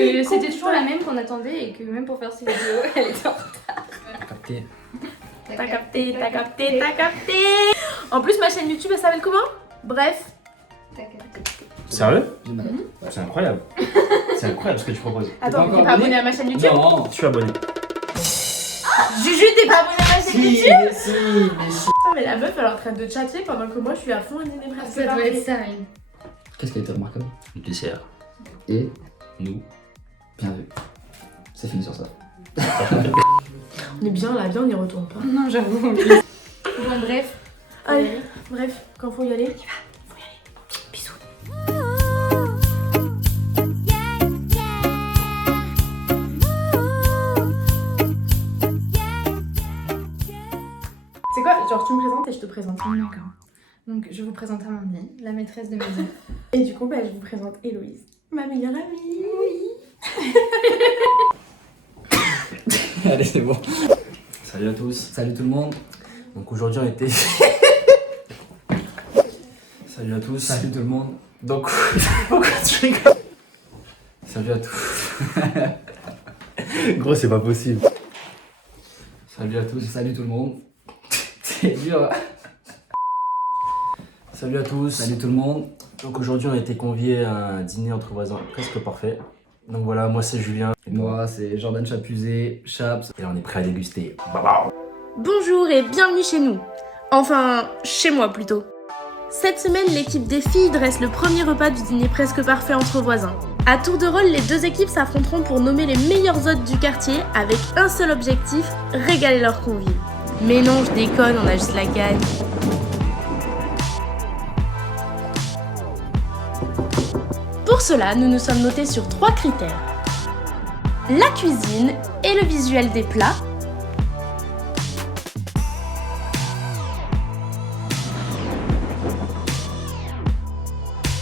que c'était toujours la même qu'on attendait et que même pour faire ces vidéos, elle était en retard. Capté. T'as capté, t'as capté, t'as capté. En plus, ma chaîne YouTube, elle s'appelle comment? Bref. Sérieux? J'ai mal. C'est incroyable. C'est incroyable ce que tu proposes. Attends, pas t'es pas abonné à ma chaîne YouTube? Non. Je suis abonné. Juju, t'es pas abonné à ma chaîne Si, YouTube? mais si. Non, mais la meuf, elle est en train de chatter pendant que moi, je suis à fond à dîner presque. Ça doit être ça, oui. Qu'est-ce qui a été remarquable? Le dessert. Et Nous. bien vu. C'est fini sur ça. On est bien, la bien, on n'y retourne pas. Non, j'avoue. Bon, bref. Allez, bref, quand faut y aller, on y va. Faut y aller. Bisous. C'est quoi? Genre, tu me présentes et je te présente. D'accord. Donc, je vous présente Amandine, la maîtresse de maison. Et du coup, bah, je vous présente Héloïse, ma meilleure amie. Oui. Allez, c'est bon. Salut à tous. Salut tout le monde. Donc aujourd'hui on était. Salut à tous. Salut tout le monde. Donc. Pourquoi tu rigoles? Salut à tous. Gros, c'est pas possible. Salut à tous. Salut tout le monde. C'est dur. Salut à tous. Salut tout le monde. Donc aujourd'hui on a été conviés à un dîner entre voisins presque parfait. Donc voilà, moi c'est Julien. Et moi, c'est Jordan Chapuzé, Chaps. Et là on est prêt à déguster. Baba. Bonjour et bienvenue chez nous. Enfin, chez moi plutôt. Cette semaine, l'équipe des filles dresse le premier repas du dîner presque parfait entre voisins. À tour de rôle, les deux équipes s'affronteront pour nommer les meilleurs hôtes du quartier avec un seul objectif, régaler leurs convives. Mais non, je déconne, on a juste la gagne. Pour cela, nous nous sommes notés sur 3 critères. La cuisine et le visuel des plats,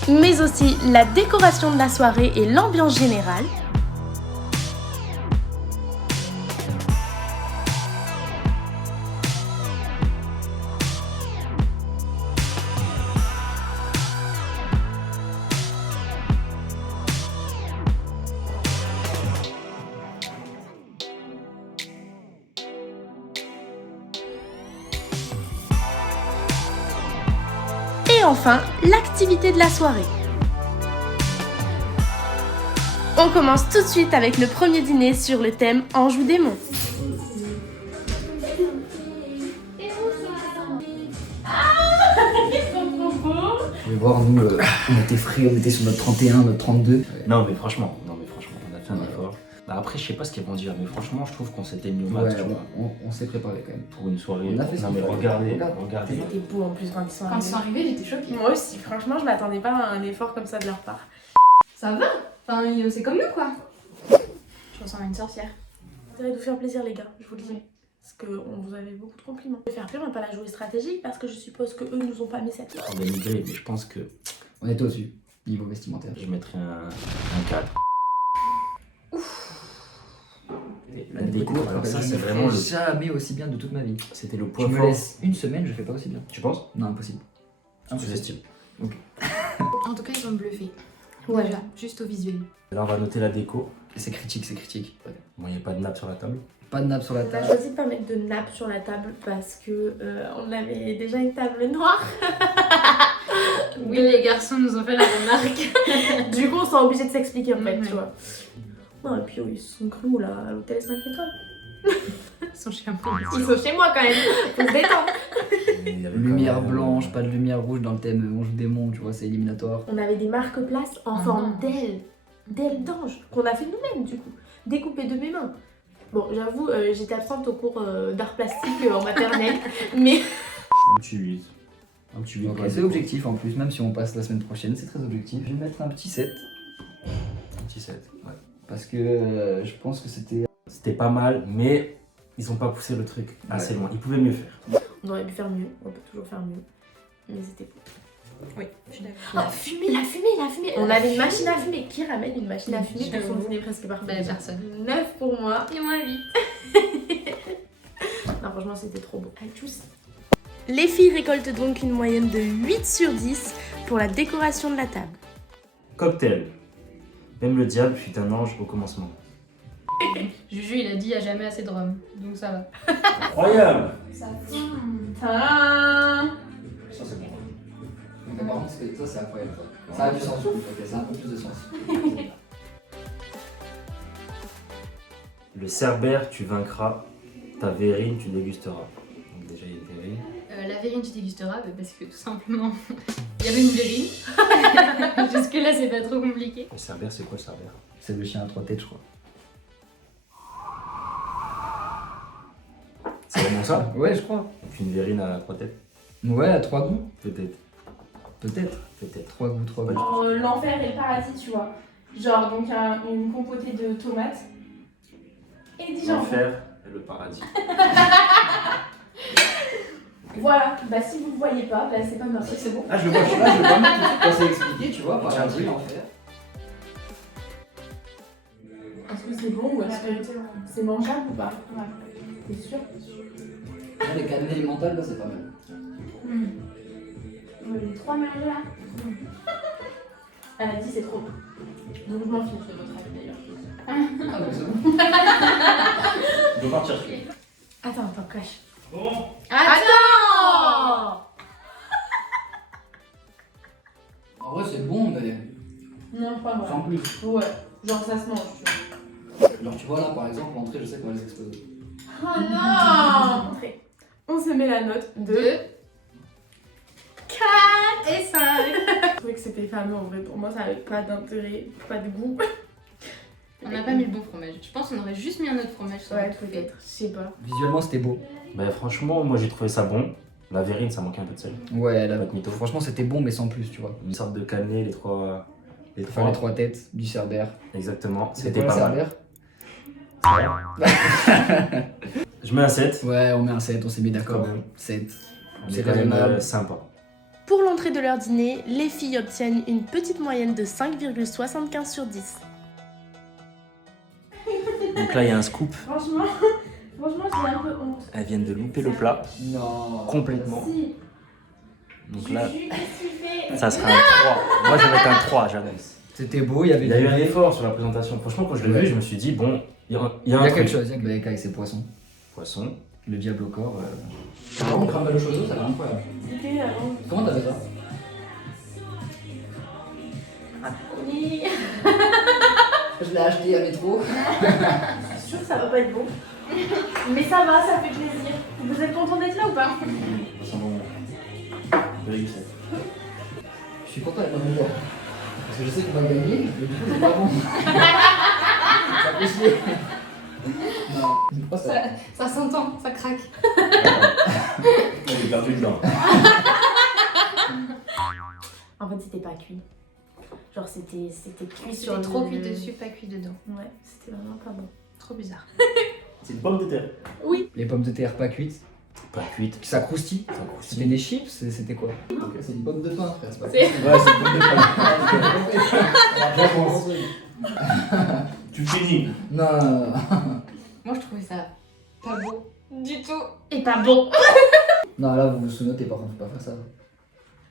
mais aussi la décoration de la soirée et l'ambiance générale, et enfin l'activité de la soirée. On commence tout de suite avec le premier dîner sur le thème Anjou Démon. Vous pouvez voir, nous, on était frais, on était sur notre 31, notre 32. Non mais franchement, on a fait un effort. Bah, après je sais pas ce qu'ils vont dire, mais franchement je trouve qu'on s'était mis au max, Ouais, tu vois. on s'est préparé quand même. Pour une soirée. On a fait ce Non qu'il mais fallait. regardez. C'était beau en plus quand ils sont Quand ils sont arrivés, j'étais choquée. Moi aussi, franchement, je m'attendais pas à un effort comme ça de leur part. Ça va. Enfin, c'est comme nous, quoi. Je ressemble à une sorcière. Ça va nous faire plaisir, les gars, je vous le dis. Parce qu'on vous avait beaucoup de compliments. Je vais faire pire, on va pas la jouer stratégique parce que je suppose que eux nous ont pas mis cette On a migré, mais je pense que On était au-dessus, niveau vestimentaire. je mettrais un 4. La déco, alors ça c'est vraiment le. Jamais aussi bien de toute ma vie. C'était le Je point me fort. laisse une semaine, je fais pas aussi bien. Tu penses? Non, impossible. Tu sous-estimes. En tout cas, ils ont bluffé. Ouais. Déjà, juste au visuel. Là on va noter la déco. C'est critique, c'est critique. Bon, il n'y a pas de nappe sur la table. Pas de nappe sur la On a table. choisi de pas mettre de nappe sur la table parce que on avait déjà une table noire. Oui, les garçons nous ont fait la remarque. Du coup, on s'est obligé de s'expliquer en fait, Ouais. tu vois. Non, et puis ils se sont crus où là, à l'hôtel 5 étoiles. Ils sont chez moi. Ils sont chez moi quand même. Faut se détendre. Mais il y avait Lumière quand même, blanche, pas de lumière rouge dans le thème Anjou Démon, tu vois, c'est éliminatoire. On avait des marque-places en Ah forme non. d'ailes d'ange, qu'on a fait nous-mêmes du coup, découpées de mes mains. Bon, j'avoue, j'étais absente au cours d'art plastique en maternelle, mais Un petit 8. Un petit 8. Ok, c'est objectif en plus, même si on passe la semaine prochaine, c'est très objectif. Je vais mettre un petit 7, Un petit 7. Ouais. parce que je pense que c'était... C'était pas mal, mais ils ont pas poussé le truc assez loin. Ils pouvaient mieux faire. on aurait pu faire mieux, on peut toujours faire mieux, mais c'était beau. Oui, je suis d'accord. La fumée. On avait une machine à fumer. Qui ramène une machine à fumer pour son dîner presque parfait? Belle personne. 9 pour moi. Et moi, 8. Non, franchement, c'était trop beau. Allez, tchuss. Les filles récoltent donc une moyenne de 8 sur 10 pour la décoration de la table. Cocktail. Même le diable fut un ange au commencement. Juju, il a dit, il n'y a jamais assez de rhum. Donc ça va. Incroyable. Ça Tadam! Ça c'est bon. Mais par contre, ça c'est incroyable. Ça a du sens. Ok, ça a un peu plus de sens. Le cerbère tu vaincras, ta verrine tu dégusteras. Donc déjà il y a une verrine. La verrine, tu dégusteras parce que tout simplement, il y avait une verrine. Jusque-là, c'est pas trop compliqué. Le cerbère c'est quoi le cerbère? C'est le chien à 3 têtes, je crois. C'est vraiment ça? Ouais, je crois. Donc une verrine à 3 têtes? Ouais, à 3 goûts. Peut-être. Peut-être. Peut-être. 3 goûts, 3 Pas goûts. du Genre, l'enfer et le paradis, tu vois. Genre, donc une compotée de tomates. Et du jambon. L'enfer et le paradis. Voilà, bah si vous voyez pas, bah c'est pas grave. C'est bon. Ah, je le vois, je le vois même tout de suite quand c'est expliqué, tu vois. Paradis, l'enfer. Est-ce que c'est bon ou est-ce que c'est mangeable ou pas? Ouais. T'es sûr? Les cannelés mentales, là, c'est pas mal. Les 3 mélangés là. Elle a dit c'est trop bon. Donc je m'en fiche de votre avis d'ailleurs. Ah, donc c'est bon. Je dois partir. Attends, cache. Bon. Attends! En vrai, c'est bon, mais Non, pas vrai. sans plus. Ouais, genre ça se mange. Genre, tu vois, là, par exemple, l'entrée, je sais qu'on va les exploser. Oh non! On se met la note de 2, 4 et 5. Je trouvais que c'était fameux en vrai. Pour moi, ça avait pas d'intérêt, pas de goût. On n'a pas mis le bon fromage. Je pense qu'on aurait juste mis un autre fromage. ça Ouais, aurait tout fait. peut-être. Je sais pas. Visuellement, c'était beau. Bah franchement, moi j'ai trouvé ça bon. La verrine, ça manquait un peu de sel. Ouais, là, Pas de mytho. franchement, c'était bon, mais sans plus, tu vois. Une sorte de cannelé, les trois. Enfin, les 3 têtes, du cerbère. Exactement. C'était C'était quoi le pas mal. cerbère? Je mets un 7. Ouais, on met un 7, on s'est mis d'accord. Quand même. 7. On C'est est quand même raisonnable. sympa. Pour l'entrée de leur dîner, les filles obtiennent une petite moyenne de 5,75 sur 10. Donc là, il y a un scoop. Franchement, j'ai un peu honte. Elles viennent de louper le plat Non. complètement. Si. Donc là, Juju, qu'est-ce que tu fais? ça sera un 3. Moi, je vais mettre un 3, j'annonce. C'était beau, il y avait Il y a eu un du- effort sur la présentation. Franchement, quand je l'ai Ouais. vu, je me suis dit, bon, il y a Il y un a quelque truc. chose, il y a avec ses poissons. Poisson. Le diable au corps. Par contre, crème à l'eau chaude, ça va incroyable. C'était avant. Comment t'as fait ça? Oui. Je l'ai acheté à métro. Je suis sûre que ça va pas être bon. Mais ça va, ça fait plaisir. Vous êtes content d'être là ou pas? Ça sent bon. Je vais déguster. Je suis content d'être dans mon corps. Parce que je sais qu'on va gagner, mais du coup, c'est pas bon. Ça fait chier. Non, c'est pas ça. Ça s'entend, ça craque. J'ai perdu le dent. En fait, c'était pas cuit. Genre, c'était cuit sur C'était trop le- cuit dessus, pas cuit dedans. Ouais, c'était vraiment pas bon. Trop bizarre. C'est une pomme de terre. Les pommes de terre pas cuites. Pas cuite. Ça croustille. Ça C'était croustille. des chips, c'était quoi? C'est une pomme de pain, frère. C'est pas C'est- Ouais, c'est une pomme de terre. Tu finis. Non. Moi, je trouvais ça pas beau du tout. Et pas bon. Non, là, vous vous sous-notez, par contre, faut pas faire ça.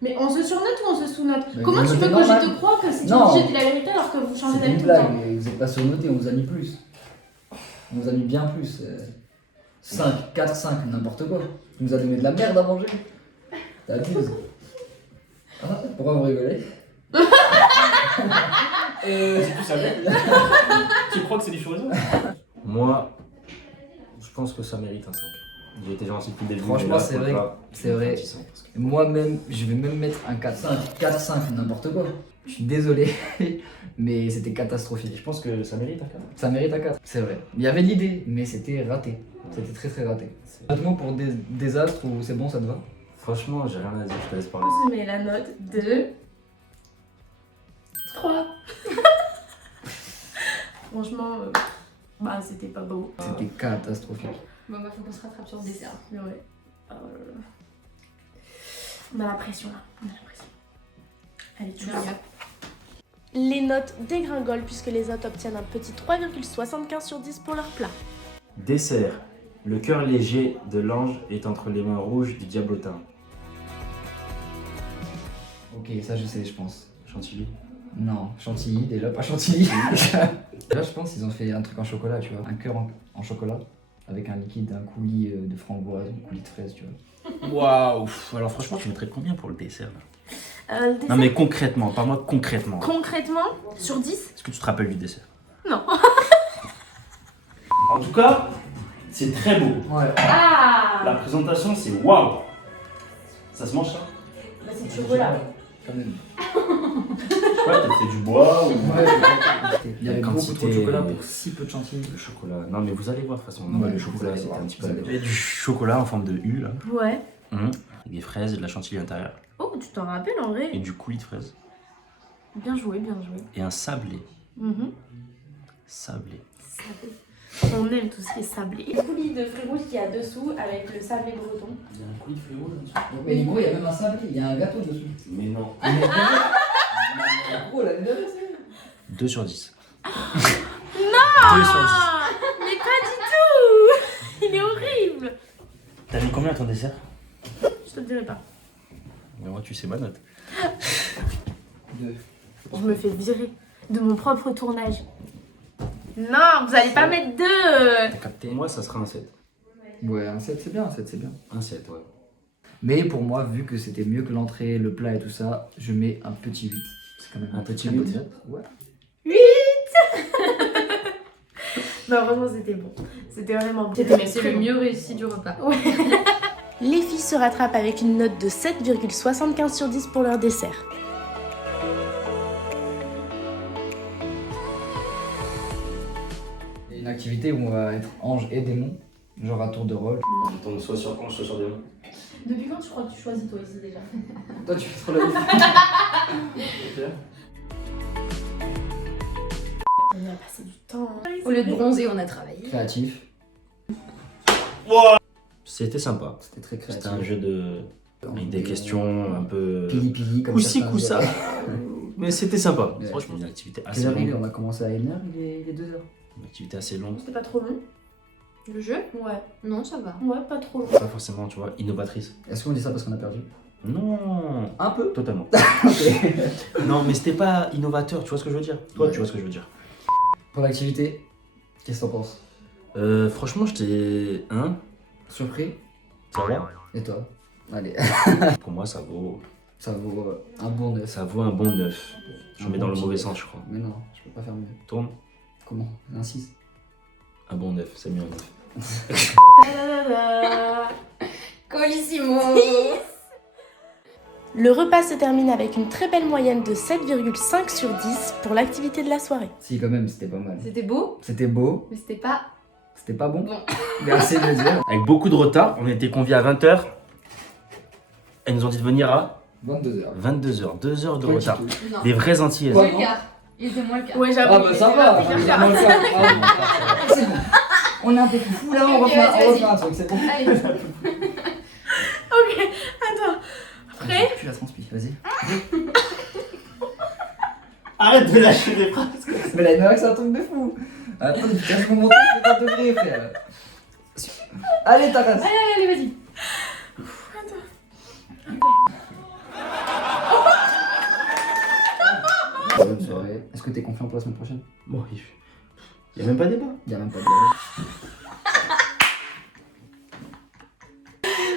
Mais on se surnote ou on se sous-note? Mais Comment vous tu veux notez que normal. je te croie que c'est Non. obligé de dire la vérité alors que vous changez C'était d'avis une tout le temps? blague, mais vous êtes pas surnoté, on vous a mis plus. On vous a mis bien plus. 5, 4, 5, n'importe quoi. Tu nous as donné de la merde à manger. T'abuses. Ah, pourquoi vous rigolez? Tu savais. Tu crois que c'est du chorizo? Moi, je pense que ça mérite un 5. J'ai été gentil depuis le début. Franchement, mais là, c'est pour le vrai. plat, C'est vrai. un petit 5, parce que- Moi-même, je vais même mettre un 4, 5, 4, 5, n'importe quoi. Je suis désolé, mais c'était catastrophique. Je pense que ça mérite un 4. Ça mérite un 4, c'est vrai. Il y avait l'idée, mais c'était raté. C'était très très raté. Honnêtement, pour des désastres ou c'est bon, ça te va? Franchement, j'ai rien à dire, je te laisse parler. On se met la note de 3. Franchement, bah c'était pas beau. C'était catastrophique. Bon, bah, faut qu'on se rattrape sur le dessert. Mais ouais. On a la pression là. On a la pression. Allez, tu Bien, vois. bien. Les notes dégringolent puisque les autres obtiennent un petit 3,75 sur 10 pour leur plat. Dessert. Le cœur léger de l'ange est entre les mains rouges du diablotin. Ok, ça je sais, je pense. Chantilly. Non, chantilly, déjà pas chantilly. Là, je pense qu'ils ont fait un truc en chocolat, tu vois. Un cœur en chocolat avec un liquide, un coulis de framboise, un coulis de fraise, tu vois. Waouh. Alors franchement, tu mettrais combien pour le dessert là? Le dessert, Non mais concrètement, parle-moi concrètement. concrètement, sur 10? Est-ce que tu te rappelles du dessert? Non. En tout cas, c'est très beau. Ouais. Ah La présentation, c'est waouh. Ça se mange ça? bah, c'est du chocolat. Quand même. Je sais pas, peut-être c'est du bois ou. Ouais, il y avait La beaucoup quantité- trop de chocolat pour si peu de chantilly. Le chocolat. Non mais vous allez voir de toute façon. Ouais, le vous chocolat allez c'était voir, un petit vous peu. allez Il y a du chocolat en forme de U là. Ouais. Avec des fraises et de la chantilly à l'intérieur. Oh, tu t'en rappelles en vrai? Et du coulis de fraises. Bien joué, bien joué. Et un sablé. Mhm. Sablé. Sablé. On aime tout ce qui est sablé. Le coulis de fruits rouges qui est dessous avec le sablé breton. Il y a un coulis de fruits rouges là-dessus. Mais gros, il y a même un sablé, il y a un gâteau dessus. Mais non. Gros, la vidéo, 2 sur 10. Non 2 sur 10. Mais pas du tout. Il est horrible. T'as mis combien à ton dessert? Je te le dirai pas. Mais moi tu sais ma note. Je me fais virer de mon propre tournage. Non, vous allez pas mettre 2. T'as capté? Moi ça sera un 7. Ouais, un 7 c'est bien, un 7 c'est bien. Un 7 ouais. Mais pour moi, vu que c'était mieux que l'entrée, le plat et tout ça, je mets un petit 8. C'est quand même Un petit très bonne 8? note. Ouais. Non, vraiment, c'était bon. C'était vraiment bon. C'est le mieux réussi du repas. Les filles se rattrapent avec une note de 7,75 sur 10 pour leur dessert. Il y a une activité où on va être ange et démon, genre à tour de rôle. On tourne soit sur ange, soit sur démon. Depuis quand tu crois que tu choisis toi ici déjà? Toi, tu fais trop la vie. On a passé du temps. Au lieu de bronzer, on a travaillé. Créatif. C'était sympa. C'était très créatif. C'était un jeu de. Avec des questions un peu. Pili-pili, comme Coup-ci, certains coup-ça. disaient. Mais c'était sympa. Ouais. Franchement, une activité Quelle assez heure il est? longue. On a commencé à 1h, il est 2h. Une activité assez longue. C'était pas trop long? Le jeu? Ouais. Non, ça va. Ouais, pas trop long. Pas forcément, tu vois, innovatrice. Est-ce qu'on dit ça parce qu'on a perdu? Non, Un peu. totalement. Ok. Non, mais c'était pas innovateur, tu vois ce que je veux dire? Toi, Ouais. tu vois ce que je veux dire. Pour l'activité, qu'est-ce que t'en penses? Franchement, j'étais. Hein? Surpris? Ça va? Et toi? Allez, Pour moi, ça vaut. ça vaut un bon 9. Ça vaut un bon 9. Je Un mets bon dans le petit mauvais 9. sens, je crois. Mais non, je peux pas faire mieux. Tourne. Comment? Un 6. Un bon 9, c'est mieux un 9. Ta-da-da-da. Colissimo. Le repas se termine avec une très belle moyenne de 7,5 sur 10 pour l'activité de la soirée. Si, quand même, c'était pas mal. C'était beau, C'était beau, mais c'était pas c'était pas bon. bon. Merci de le dire. Avec beaucoup de retard, on était conviés à 20h. Elles nous ont dit de venir à 22h. 22h. 2 heures de retard. Non. Des vraies Antillaises. Ouais. Le quart. Il était moins le quart. Ouais, j'avoue. Ah bah ça va, il était on a bien. le temps. Ah, c'est bon. On est un peu fou là, on Ok, refait vas-y, on refait un truc, c'est bon. Allez. Ok, attends. Après, Tu la transmis, vas-y. Arrête de lâcher des phrases. Mais là, il me reste un truc de fou. Attends, je cache mon truc, c'est pas degré, frère. Allez, ta race. Allez, vas-y. Bonne soirée. Est-ce que t'es confiant pour la semaine prochaine? Bon, il y a même pas débat. Il y a même pas de dialogue.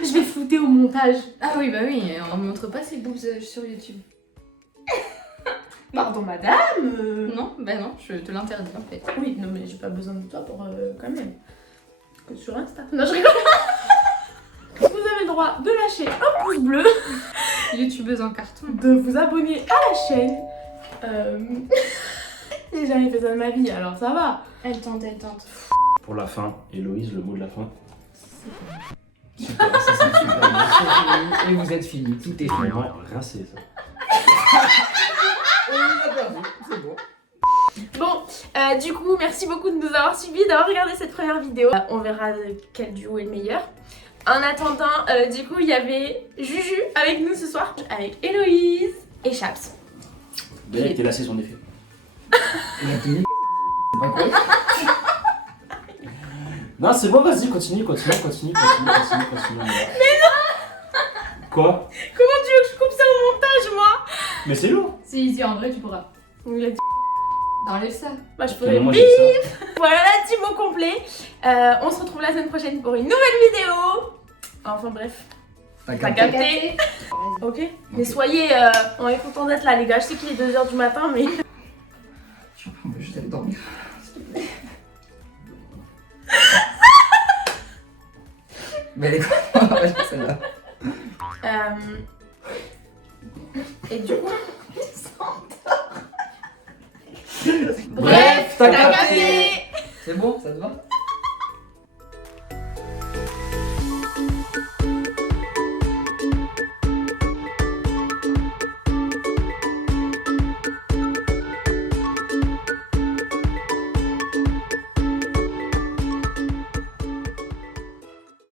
je vais flouter au montage. Ah oui, bah oui, on montre pas ses boobs sur YouTube. Pardon, madame. Non, bah non, je te l'interdis en fait. Oui, non, mais j'ai pas besoin de toi pour quand même. Que sur Insta. Non, je rigole. Vous avez le droit de lâcher un pouce bleu, YouTubeuse en carton. de vous abonner à la chaîne. J'ai jamais fait ça de ma vie, alors ça va. Elle tente, elle tente. Pour la fin, Héloïse, le mot de la fin. Super, ça c'est super. C'est fini. Et vous êtes fini, tout est fini. Vraiment rincé ça. Et on a perdu, c'est bon. Bon, du coup, merci beaucoup de nous avoir suivis, d'avoir regardé cette première vidéo. On verra quel duo est le meilleur. En attendant, du coup, il y avait Juju avec nous ce soir, avec Héloïse et Chaps. Bien que t'es la saison des films. Il a fini. C'est pas quoi? Non, c'est bon, vas-y, continue. Mais non. Quoi? Comment tu veux que je coupe ça au montage, moi? Mais c'est lourd. Si, en vrai, tu pourras. Il a dit. Enlève ça. Bah, je Ok, pourrais moi, bip. j'ai ça. Voilà, 10 mots complets. On se retrouve la semaine prochaine pour une nouvelle vidéo. Enfin bref, T'as t'as capté. capté. Vas-y. Ok. Mais soyez, on est content d'être là les gars. Je sais qu'il est 2h du matin mais... On va juste aller dormir. Mais elle est quoi? Ouais, celle-là. Et du coup... Bref, t'as t'as capté. capté. C'est bon, ça te va?